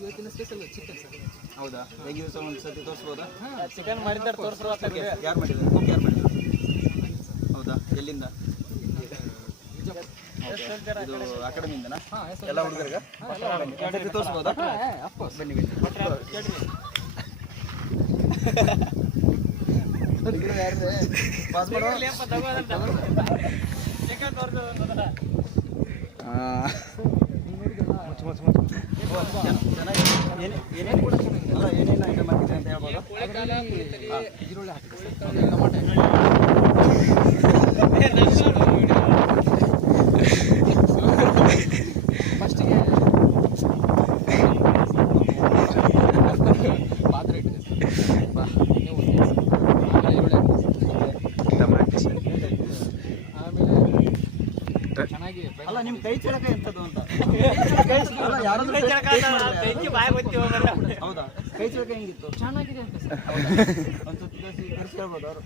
ಇವತ್ತಿನ special chicken sir. ಹೌದಾ? ಹೇಗೆ ದಿವಸ ಒಂದು ಸತಿ ತೋರಿಸ್ಬೋದಾ? ಚಿಕನ್ ಮಾಡಿದ್ದಾರೆ ತೋರಿಸ್ಬೋದು. ಯಾರು ಮಾಡಿದ್ರು? ಕುಕ್ ಯಾರು ಮಾಡಿದ್ರು? ಹೌದಾ? ಎಲ್ಲಿಂದ? ಇದು ಅಕಾಡೆಮಿಯಿಂದನಾ? ಎಲ್ಲ ಹುಡುಗರಿಗೆ ತೋರಿಸ್ಬೋದಾ? ಬನ್ನಿ ಬನ್ನಿ ಪಾಸ್ ಮಾಡೋ ಏನೇನು ಐಟಮ್ ಹಾಕಿದೆ ಅಂತ ಹೇಳ್ಬೋದು? ಈರುಳ್ಳಿ ಹಾಕಿದೆ ಸರ್, ಟೊಮಾಟೊ ಫಸ್ಟಿಗೆ ಪಾತ್ರೆ ಇಟ್ಟಿದೆ ಸರ್, ಆಮೇಲೆ ಈರುಳ್ಳಿ ಆಮೇಲೆ ಚೆನ್ನಾಗಿ ಅಲ್ಲ ನಿಮ್ಮ ಕೈ ಚಳಕ ಎಂಥದ್ದು ಅಂತ ಹೌದಾ? ಕೈ ಚಳಕ ಹೆಂಗಿತ್ತು? ಚೆನ್ನಾಗಿದೆ ಅಂತ ಸರ್. ಒಂದು ಹೇಳ್ಬೋದು ಅವರು.